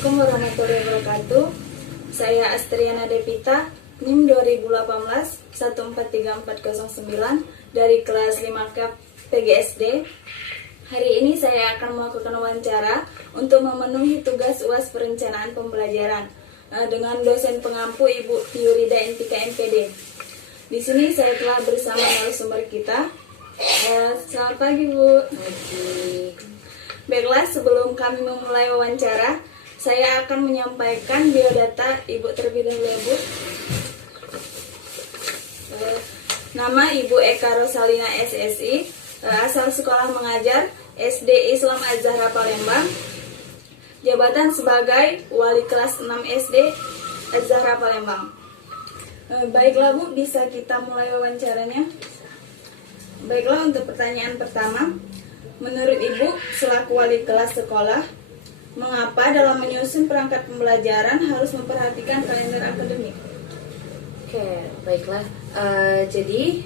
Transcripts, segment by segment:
Assalamualaikum warahmatullahi wabarakatuh. Saya Astriana Devita, NIM 2018 143409 dari kelas 5 KAP PGSD. Hari ini saya akan melakukan wawancara untuk memenuhi tugas UAS perencanaan pembelajaran dengan dosen pengampu Ibu Tiurida Intika MPD. Di sini saya telah bersama narasumber kita. Selamat pagi, Bu. Baiklah, sebelum kami memulai wawancara, saya akan menyampaikan biodata Ibu terlebih dahulu, Bu. Nama Ibu Eka Rosalina SSI, asal sekolah mengajar SD Islam Az-Zahra Palembang. Jabatan sebagai wali kelas 6 SD Az-Zahra Palembang. Baiklah, Bu, bisa kita mulai wawancaranya? Baiklah, untuk pertanyaan pertama, menurut Ibu selaku wali kelas sekolah, mengapa dalam menyusun perangkat pembelajaran harus memperhatikan kalender akademik? Oke, baiklah. Jadi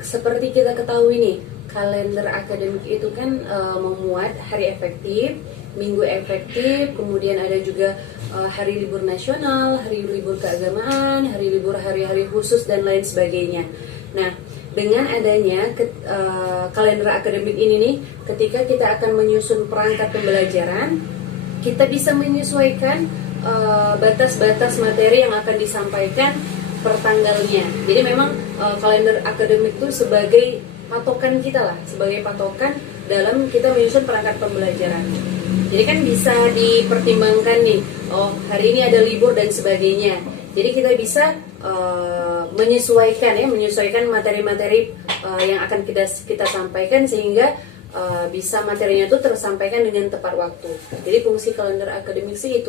seperti kita ketahui nih, kalender akademik itu kan memuat hari efektif, minggu efektif, kemudian ada juga hari libur nasional, hari libur keagamaan, hari libur hari-hari khusus dan lain sebagainya. Nah, dengan adanya kalender akademik ini nih, ketika kita akan menyusun perangkat pembelajaran, kita bisa menyesuaikan batas-batas materi yang akan disampaikan per tanggalnya. Jadi memang kalender akademik itu sebagai patokan kita lah, sebagai patokan dalam kita menyusun perangkat pembelajaran. Jadi kan bisa dipertimbangkan nih, oh hari ini ada libur dan sebagainya. Jadi kita bisa menyesuaikan materi-materi yang akan kita sampaikan sehingga bisa materinya itu tersampaikan dengan tepat waktu. Jadi fungsi kalender akademik sih itu.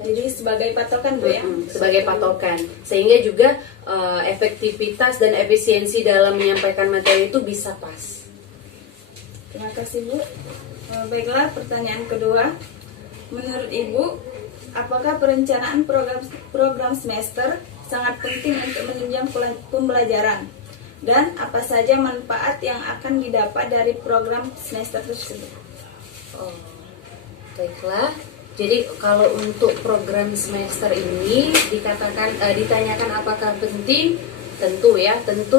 Jadi sebagai patokan, Bu, ya? Sebagai patokan, sehingga juga efektivitas dan efisiensi dalam menyampaikan materi itu bisa pas. Terima kasih, Bu. Baiklah, pertanyaan kedua. Menurut Ibu, apakah perencanaan program semester sangat penting untuk menunjang pembelajaran? Dan apa saja manfaat yang akan didapat dari program semester tersebut? Oh, baiklah. Jadi kalau untuk program semester ini ditanyakan apakah penting? Tentu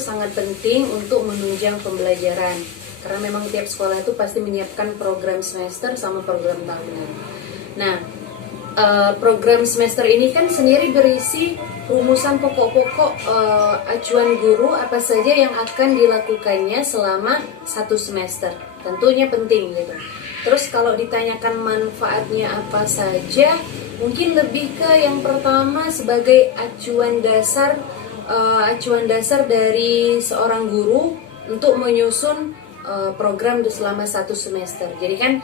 sangat penting untuk menunjang pembelajaran. Karena memang tiap sekolah itu pasti menyiapkan program semester sama program tahunan. Nah, program semester ini kan sendiri berisi rumusan pokok-pokok acuan guru apa saja yang akan dilakukannya selama satu semester. Tentunya penting gitu. Terus kalau ditanyakan manfaatnya apa saja, mungkin lebih ke yang pertama sebagai acuan dasar dari seorang guru untuk menyusun program selama satu semester. Jadi kan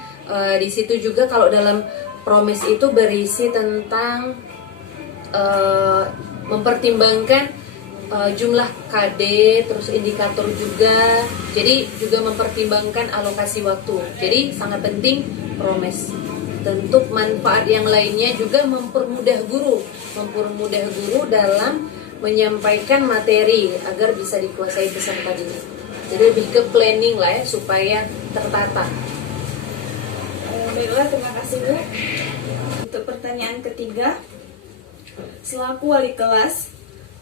di situ juga kalau dalam promis itu berisi tentang mempertimbangkan jumlah KD, terus indikator juga. Jadi juga mempertimbangkan alokasi waktu. Jadi sangat penting promes. Tentu manfaat yang lainnya juga mempermudah guru dalam menyampaikan materi agar bisa dikuasai peserta didik. Jadi lebih ke planning lah ya, supaya tertata. Baiklah, terima kasih, Bu. Untuk pertanyaan ketiga, selaku wali kelas,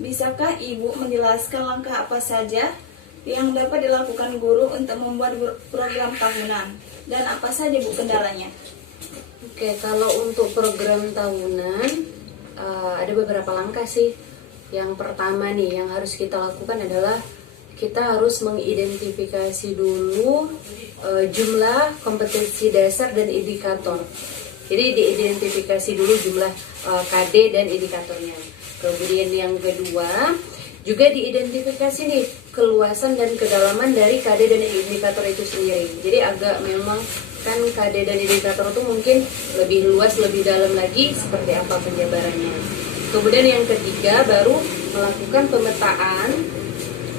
bisakah Ibu menjelaskan langkah apa saja yang dapat dilakukan guru untuk membuat program tahunan? Dan apa saja, Bu, kendalanya? Oke, kalau untuk program tahunan ada beberapa langkah sih. Yang pertama nih yang harus kita lakukan adalah kita harus mengidentifikasi dulu jumlah kompetensi dasar dan indikator. Jadi diidentifikasi dulu jumlah KD dan indikatornya. Kemudian yang kedua juga diidentifikasi nih keluasan dan kedalaman dari KD dan indikator itu sendiri. Jadi agak memang kan KD dan indikator itu mungkin lebih luas, lebih dalam lagi seperti apa penjabarannya. Kemudian yang ketiga baru melakukan pemetaan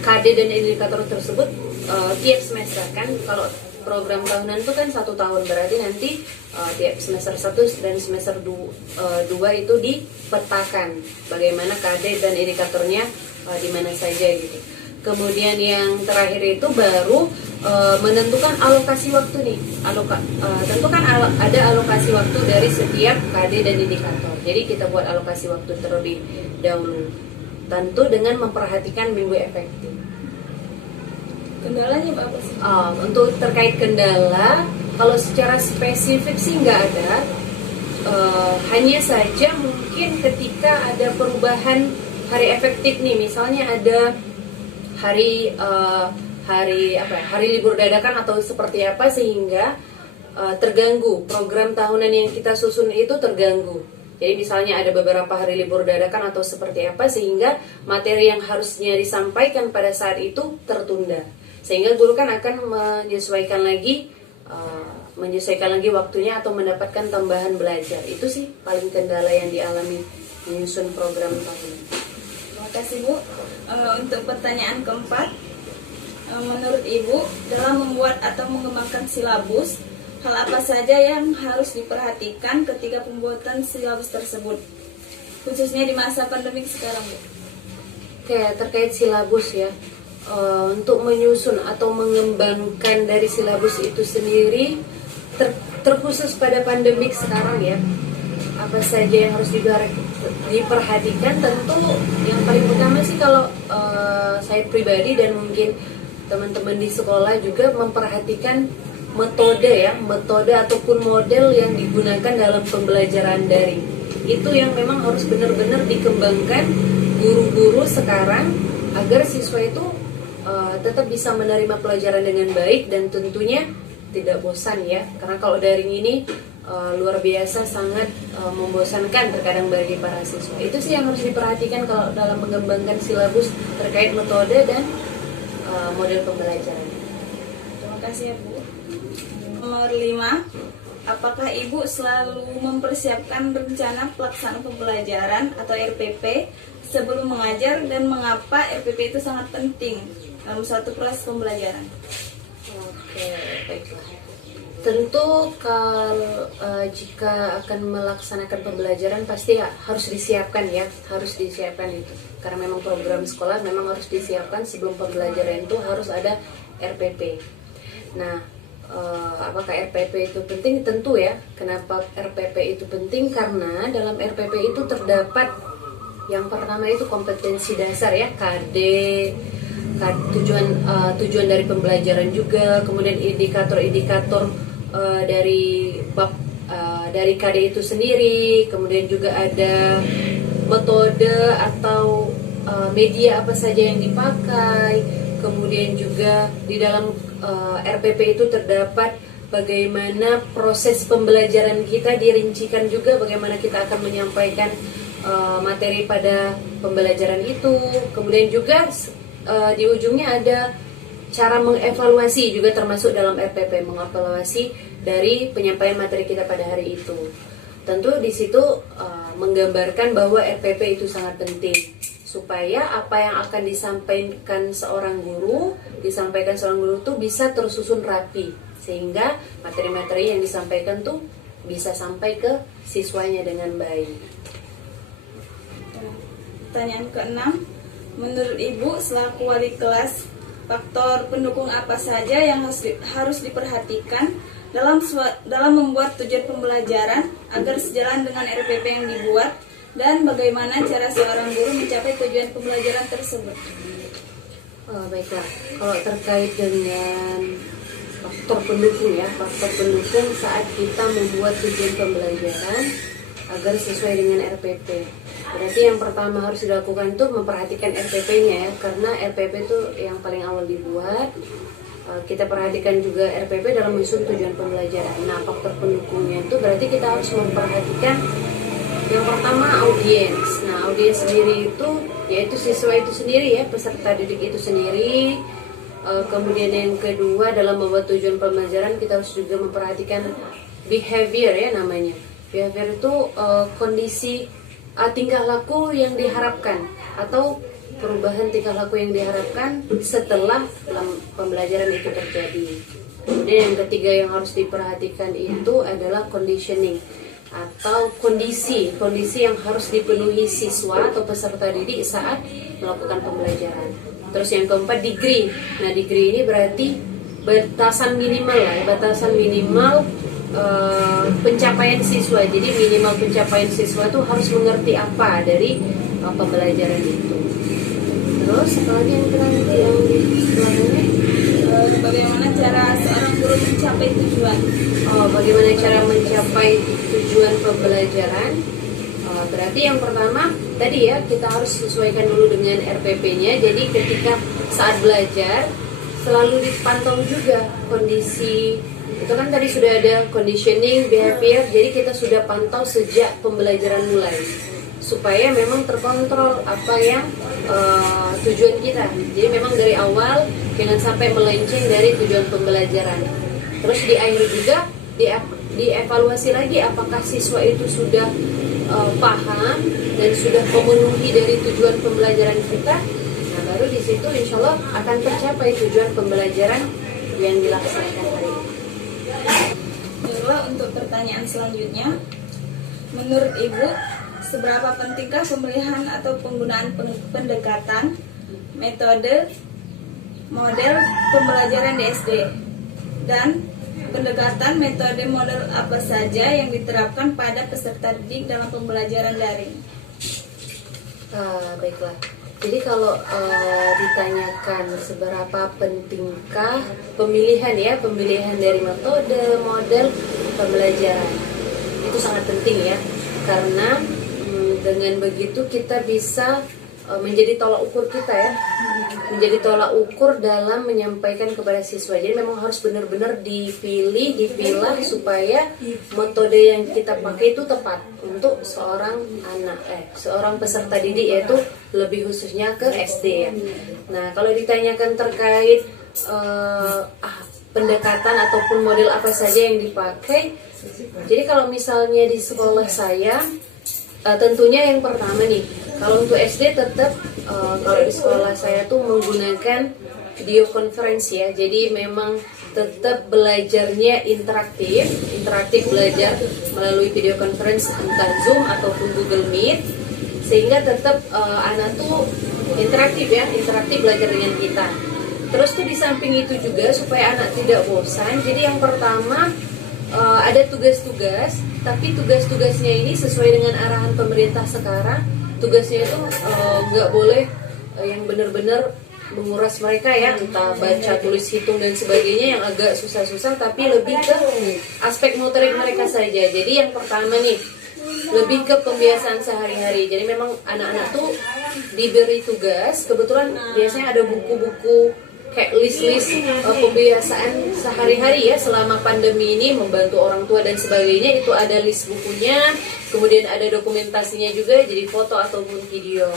KD dan indikator tersebut tiap semester kan. Kalau program tahunan itu kan 1 tahun, berarti nanti tiap semester 1 dan semester 2 itu dipetakan bagaimana KD dan indikatornya di mana saja gitu. Kemudian yang terakhir itu baru menentukan alokasi waktu nih. Tentukan ada alokasi waktu dari setiap KD dan indikator. Jadi kita buat alokasi waktu terlebih dahulu. Tentu dengan memperhatikan minggu efektif. Kendalanya apa sih? Untuk terkait kendala, kalau secara spesifik sih nggak ada. Hanya saja mungkin ketika ada perubahan hari efektif nih, misalnya ada hari libur dadakan atau seperti apa, sehingga terganggu program tahunan yang kita susun itu terganggu. Jadi misalnya ada beberapa hari libur dadakan atau seperti apa, sehingga materi yang harusnya disampaikan pada saat itu tertunda, sehingga guru kan akan menyesuaikan lagi waktunya atau mendapatkan tambahan belajar. Itu sih paling kendala yang dialami menyusun program tahunan. Terima kasih Bu. Untuk pertanyaan keempat, menurut Ibu dalam membuat atau mengembangkan silabus, hal apa saja yang harus diperhatikan ketika pembuatan silabus tersebut, khususnya di masa pandemik sekarang Bu? Oke, terkait silabus ya, untuk menyusun atau mengembangkan dari silabus itu sendiri, terkhusus pada pandemik sekarang ya, apa saja yang harus diperhatikan. Tentu yang paling utama sih kalau saya pribadi dan mungkin teman-teman di sekolah juga memperhatikan metode ataupun model yang digunakan dalam pembelajaran daring. Itu yang memang harus benar-benar dikembangkan guru-guru sekarang agar siswa itu tetap bisa menerima pelajaran dengan baik dan tentunya tidak bosan ya, karena kalau daring ini luar biasa sangat membosankan terkadang bagi para siswa. Itu sih yang harus diperhatikan kalau dalam mengembangkan silabus terkait metode dan model pembelajaran. Terima kasih ya Bu. Nomor 5, apakah Ibu selalu mempersiapkan rencana pelaksanaan pembelajaran atau RPP sebelum mengajar, dan mengapa RPP itu sangat penting dalam suatu proses pembelajaran? Oke, baiklah. Tentu kalau jika akan melaksanakan pembelajaran pasti harus disiapkan ya, harus disiapkan itu. Karena memang program sekolah memang harus disiapkan sebelum pembelajaran, itu harus ada RPP. Nah, apakah RPP itu penting? Tentu ya. Kenapa RPP itu penting? Karena dalam RPP itu terdapat yang pertama itu kompetensi dasar ya, KD, tujuan dari pembelajaran juga, kemudian indikator-indikator dari bab dari KD itu sendiri, kemudian juga ada metode atau media apa saja yang dipakai, kemudian juga di dalam RPP itu terdapat bagaimana proses pembelajaran kita dirincikan juga, bagaimana kita akan menyampaikan materi pada pembelajaran itu, kemudian juga di ujungnya ada cara mengevaluasi juga termasuk dalam RPP, mengevaluasi dari penyampaian materi kita pada hari itu. Tentu di situ menggambarkan bahwa RPP itu sangat penting supaya apa yang akan disampaikan seorang guru tuh bisa tersusun rapi, sehingga materi-materi yang disampaikan tuh bisa sampai ke siswanya dengan baik. Pertanyaan ke-6, menurut Ibu selaku wali kelas, faktor pendukung apa saja yang harus diperhatikan dalam membuat tujuan pembelajaran agar sejalan dengan RPP yang dibuat, dan bagaimana cara seorang guru mencapai tujuan pembelajaran tersebut? Baiklah, kalau terkait dengan faktor pendukung ya, faktor pendukung saat kita membuat tujuan pembelajaran agar sesuai dengan RPP. Berarti yang pertama harus dilakukan itu memperhatikan RPP-nya ya, karena RPP itu yang paling awal dibuat. Kita perhatikan juga RPP dalam menyusun tujuan pembelajaran. Nah, faktor pendukungnya itu berarti kita harus memperhatikan yang pertama audiens. Nah, audiens sendiri itu yaitu siswa itu sendiri ya, peserta didik itu sendiri. Kemudian yang kedua, dalam membuat tujuan pembelajaran kita harus juga memperhatikan behavior ya namanya. Behavior itu kondisi tingkah laku yang diharapkan atau perubahan tingkah laku yang diharapkan setelah pembelajaran itu terjadi. Kemudian yang ketiga yang harus diperhatikan itu adalah conditioning atau kondisi yang harus dipenuhi siswa atau peserta didik saat melakukan pembelajaran. Terus yang keempat degree. Nah, degree ini berarti batasan minimal lah, batasan minimal pencapaian siswa. Jadi minimal pencapaian siswa itu harus mengerti apa dari pembelajaran itu. Terus apalagi yang terakhir yang di belakangnya, bagaimana cara seorang guru mencapai tujuan. Bagaimana cara mencapai tujuan pembelajaran? Berarti yang pertama tadi ya, kita harus sesuaikan dulu dengan RPP-nya. Jadi ketika saat belajar selalu dipantau juga kondisi. Itu kan tadi sudah ada conditioning, behavior. Jadi kita sudah pantau sejak pembelajaran mulai, supaya memang terkontrol apa yang tujuan kita. Jadi memang dari awal jangan sampai melenceng dari tujuan pembelajaran. Terus di akhir juga dievaluasi lagi apakah siswa itu sudah paham dan sudah memenuhi dari tujuan pembelajaran kita. Nah, baru di situ insya Allah akan tercapai tujuan pembelajaran yang dilaksanakan hari ini. Baiklah, untuk pertanyaan selanjutnya, menurut Ibu, seberapa pentingkah pemilihan atau penggunaan pendekatan, metode, model pembelajaran di SD? Dan pendekatan, metode, model apa saja yang diterapkan pada peserta didik dalam pembelajaran daring? Baiklah. Jadi kalau ditanyakan seberapa pentingkah pemilihan dari metode, model pembelajaran, itu sangat penting ya, karena dengan begitu kita bisa menjadi tolak ukur kita ya, menjadi tolak ukur dalam menyampaikan kepada siswa. Jadi memang harus benar-benar dipilah supaya metode yang kita pakai itu tepat untuk seorang seorang peserta didik, yaitu lebih khususnya ke SD ya. Nah, kalau ditanyakan terkait pendekatan ataupun model apa saja yang dipakai, jadi kalau misalnya di sekolah saya, tentunya yang pertama nih, kalau untuk SD tetap kalau di sekolah saya tuh menggunakan video conference ya. Jadi memang tetap belajarnya interaktif belajar melalui video conference, entah Zoom ataupun Google Meet, sehingga tetap anak tuh interaktif belajar dengan kita. Terus tuh di samping itu juga supaya anak tidak bosan, jadi yang pertama ada tugas-tugas, tapi tugas-tugasnya ini sesuai dengan arahan pemerintah sekarang. Tugasnya itu nggak boleh yang benar-benar menguras mereka ya, entah baca, tulis, hitung dan sebagainya yang agak susah-susah, tapi lebih ke aspek motorik mereka saja. Jadi yang pertama nih, lebih ke pembiasaan sehari-hari. Jadi memang anak-anak tuh diberi tugas, kebetulan biasanya ada buku-buku kayak list-list pembiasaan sehari-hari ya, selama pandemi ini membantu orang tua dan sebagainya, itu ada list bukunya, kemudian ada dokumentasinya juga, jadi foto ataupun video.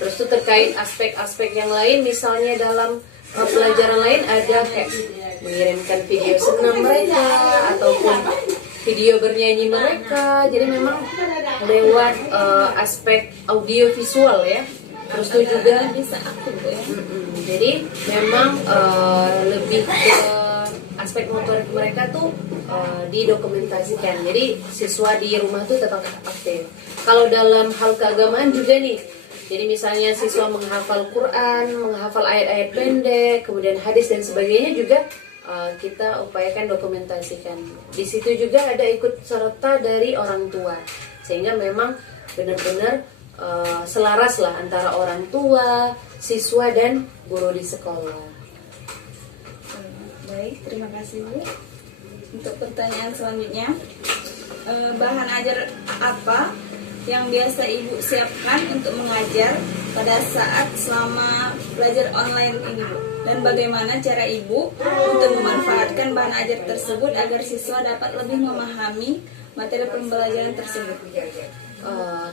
Terus tuh terkait aspek-aspek yang lain, misalnya dalam pelajaran lain ada kayak mengirimkan video senam mereka ataupun video bernyanyi mereka, jadi memang lewat aspek audio visual ya. Terus tuh juga Bisa aktif ya. Jadi memang lebih ke aspek motorik mereka tuh didokumentasikan. Jadi siswa di rumah tuh tetap aktif. Kalau dalam hal keagamaan juga nih, jadi misalnya siswa menghafal Quran, menghafal ayat-ayat pendek, kemudian hadis dan sebagainya juga kita upayakan dokumentasikan. Di situ juga ada ikut serta dari orang tua, sehingga memang benar-benar selaras lah antara orang tua, siswa dan guru di sekolah. Baik, terima kasih Bu. Untuk pertanyaan selanjutnya, bahan ajar apa yang biasa Ibu siapkan untuk mengajar pada saat selama belajar online ini Bu? Dan bagaimana cara Ibu untuk memanfaatkan bahan ajar tersebut agar siswa dapat lebih memahami materi pembelajaran tersebut?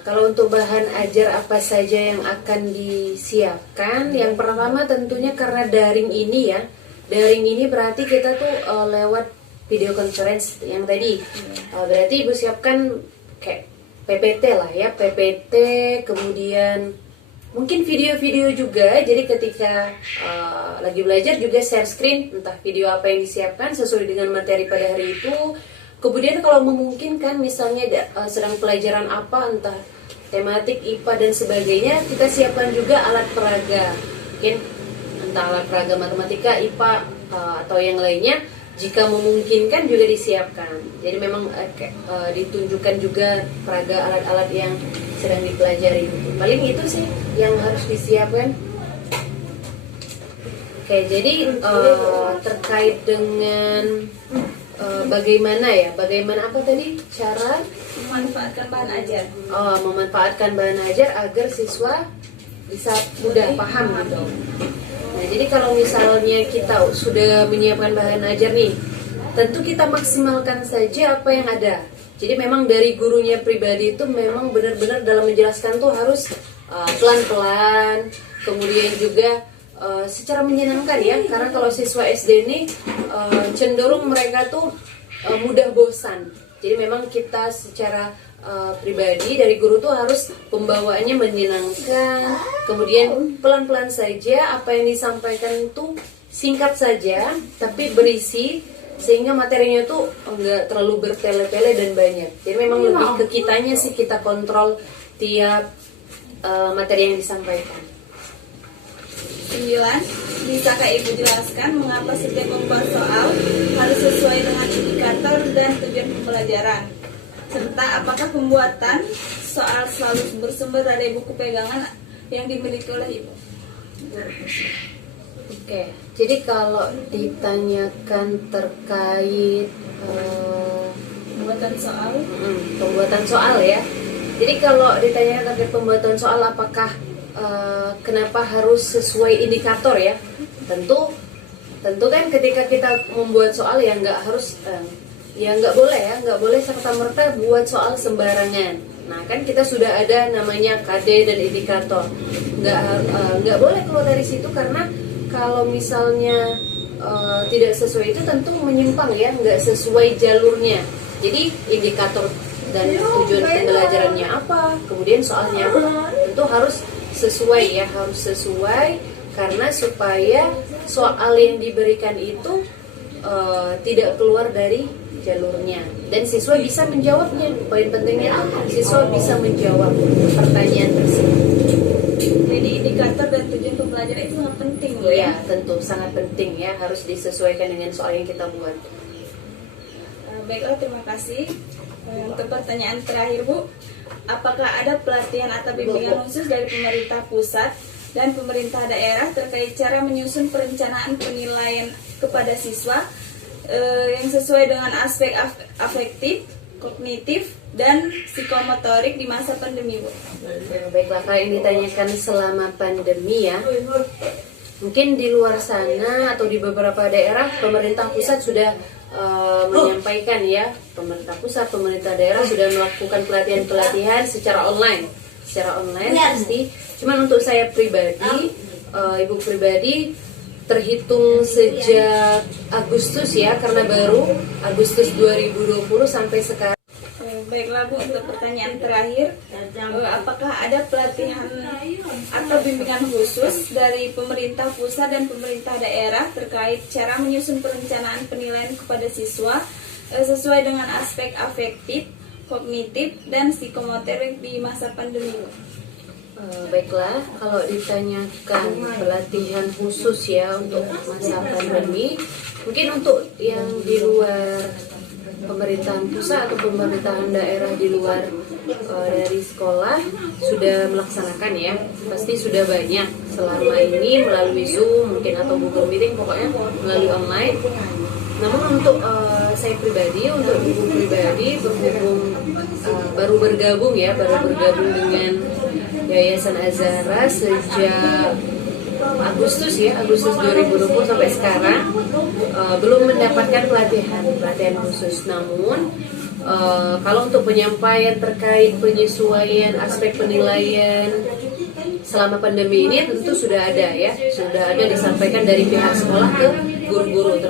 Kalau untuk bahan ajar apa saja yang akan disiapkan, yang pertama tentunya karena daring ini ya, daring ini berarti kita tuh lewat video conference yang tadi, berarti Ibu siapkan kayak PPT lah ya, PPT, kemudian mungkin video-video juga, jadi ketika lagi belajar juga share screen, entah video apa yang disiapkan sesuai dengan materi pada hari itu. Kemudian kalau memungkinkan misalnya sedang pelajaran apa, entah tematik IPA dan sebagainya, kita siapkan juga alat peraga, mungkin entah alat peraga matematika, IPA, atau yang lainnya jika memungkinkan juga disiapkan. Jadi memang ditunjukkan juga peraga alat-alat yang sedang dipelajari. Paling itu sih yang harus disiapkan. Oke, jadi terkait dengan bagaimana apa tadi cara Memanfaatkan bahan ajar. memanfaatkan bahan ajar agar siswa bisa mudah paham gitu. Nah, jadi kalau misalnya kita sudah menyiapkan bahan ajar nih, tentu kita maksimalkan saja apa yang ada. Jadi memang dari gurunya pribadi itu memang benar-benar dalam menjelaskan tuh harus pelan-pelan, kemudian juga secara menyenangkan ya. Karena kalau siswa SD ini cenderung mereka tuh mudah bosan. Jadi memang kita secara pribadi dari guru tuh harus pembawaannya menyenangkan, kemudian pelan-pelan saja, apa yang disampaikan itu singkat saja tapi berisi sehingga materinya tuh enggak terlalu bertele-tele dan banyak. Jadi memang lebih ke kitanya sih, kita kontrol tiap materi yang disampaikan. 9. Bisakah Ibu jelaskan mengapa setiap membuat soal harus sesuai dengan indikator dan tujuan pembelajaran? Serta apakah pembuatan soal selalu bersumber dari buku pegangan yang dimiliki oleh Ibu? Oke, jadi kalau ditanyakan terkait pembuatan soal ya. Jadi kalau ditanyakan terkait pembuatan soal apakah kenapa harus sesuai indikator ya? Tentu kan ketika kita membuat soal ya nggak harus nggak boleh serta-merta buat soal sembarangan. Nah kan kita sudah ada namanya KD dan indikator. Nggak boleh keluar dari situ, karena kalau misalnya tidak sesuai itu tentu menyimpang ya, nggak sesuai jalurnya. Jadi indikator dan tujuan pembelajarannya apa, kemudian soalnya apa, tentu harus sesuai ya, karena supaya soal yang diberikan itu tidak keluar dari jalurnya dan siswa bisa menjawabnya. Poin pentingnya siswa bisa menjawab pertanyaan tersebut. Jadi indikator dan tujuan pembelajaran itu sangat penting loh ya. Tentu sangat penting ya, harus disesuaikan dengan soal yang kita buat. Baiklah, terima kasih. Untuk pertanyaan terakhir Bu, apakah ada pelatihan atau bimbingan khusus dari pemerintah pusat dan pemerintah daerah terkait cara menyusun perencanaan penilaian kepada siswa yang sesuai dengan aspek afektif, kognitif, dan psikomotorik di masa pandemi Bu? Baiklah, kalau yang ditanyakan selama pandemi ya, mungkin di luar sana atau di beberapa daerah pemerintah pusat sudah menyampaikan ya, pemerintah pusat, pemerintah daerah sudah melakukan pelatihan secara online pasti. Cuman untuk saya pribadi, ibu pribadi, terhitung sejak Agustus ya, karena baru Agustus 2020 sampai sekarang. Baiklah Bu, untuk pertanyaan terakhir, apakah ada pelatihan atau bimbingan khusus dari pemerintah pusat dan pemerintah daerah terkait cara menyusun perencanaan penilaian kepada siswa sesuai dengan aspek afektif, kognitif, dan psikomotorik di masa pandemi Bu? Baiklah, kalau ditanyakan pelatihan khusus ya untuk masa pandemi, mungkin untuk yang di luar pemerintahan pusat atau pemerintahan daerah di luar dari sekolah sudah melaksanakan ya, pasti sudah banyak selama ini melalui Zoom mungkin atau Google Meeting, pokoknya melalui online. Namun untuk saya pribadi, untuk ibu pribadi baru bergabung dengan Yayasan Azahra sejak Agustus 2020 sampai sekarang, belum mendapatkan pelatihan khusus. Namun kalau untuk penyampaian terkait penyesuaian aspek penilaian selama pandemi ini tentu sudah ada disampaikan dari pihak sekolah ke guru-guru,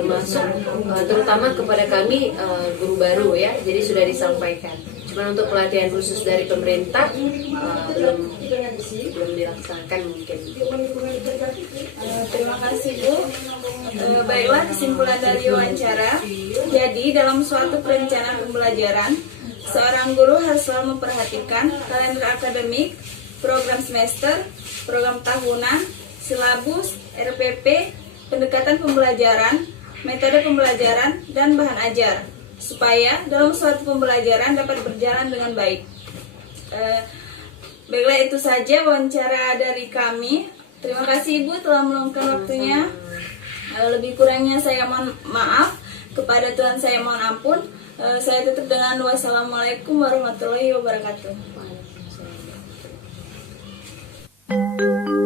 terutama kepada kami guru baru ya, jadi sudah disampaikan. Cuma untuk pelatihan khusus dari pemerintah belum dilaksanakan mungkin. Terima kasih Bu. Baiklah, kesimpulan dari wawancara. Jadi dalam suatu perencanaan pembelajaran, seorang guru harus selalu memperhatikan kalender akademik, program semester, program tahunan, silabus, RPP, pendekatan pembelajaran, metode pembelajaran, dan bahan ajar, supaya dalam suatu pembelajaran dapat berjalan dengan baik. Baiklah, itu saja wawancara dari kami. Terima kasih Ibu telah meluangkan waktunya. Lebih kurangnya saya mohon maaf. Kepada Tuhan saya mohon ampun. Saya tutup dengan wassalamualaikum warahmatullahi wabarakatuh. Waalaikumsalam.